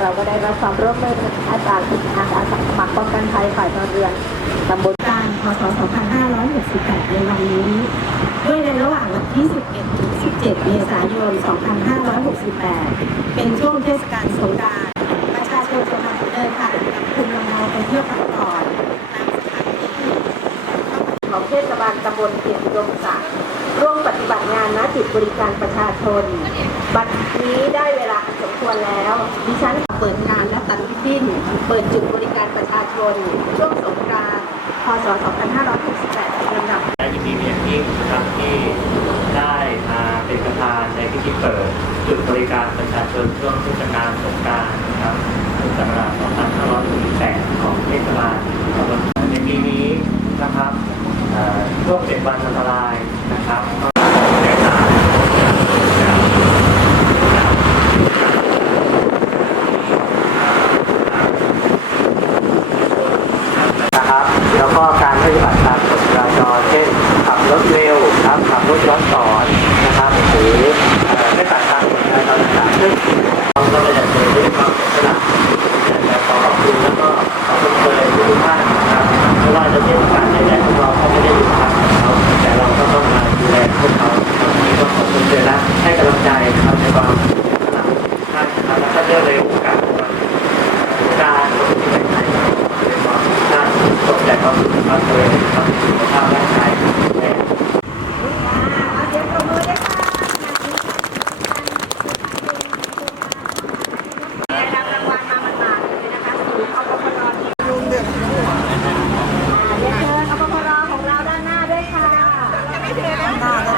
เราก็ได้รับความร่วมมือจากจากอาสาสมัครป้องกันภัยฝ่ายพลเรือนตำบลการพศ 2568 ในวันนี้ ด้วยในระหว่างวันที่11ถึง17 เมษายน 2568 เป็นช่วงเทศกาลสงกรานต์ประชาชนจะมาเดินทางกับภูมิลำเนาไปเที่ยวพักผ่อนตามสถานที่ของเทศบาลตำบลเกียรติอุดมศักดิ์ร่วมปฏิบัติงานณจุดบริการประชาชน บัดนี้ได้เวลา มควรแล้ว ดิฉันเปิดงานและตัดริบบิ้นเปิดจุดบริการประชาชน ช่วงสงกรานต์พศ 2568เป็นลำดับและยินดีเนอย่างยิ่งนะครับที่ได้มาเป็นประธานในพิธีเปิด จุดบริการประชาชนช่วงเทศกาลสงกรานต์นะครับพุทธศักราช2568ของเทศบาลตำบลในปีนี้นะครับเอ่อช่วงเจ็ดวันอันตรายนะครับก็แตกต่างนะครับแล้วก็การปฏิบัติตามกฎจราจรเช่นขับรถเร็วครับขับรถย้อนสอนนะครับหรือเอ่อไม่ตัดตามกฎจราจรต่างๆซึ่ง เราก็จะเจอด้วยความเสียสละอยากจะขอขอบคุณแล้วก็ขอบคุณเลยทุกท่านนะครับไม่ว่าจะเป็นการใดๆพวกเราก็ไม่ได้อยู่ทางเขาแต่เราก็ต้องมาดูแลพวกเขาครับวันนี้ก็ขอบคุณเลยนะให้กำลังใจนะครับในความเสียสละท่านนะครับแล้วก็เนื่องในโอกาสวันการที่เป็นไทยในความท่านตกแต่ความสุขความเจริญความสุขภาพร่างกาย 很大的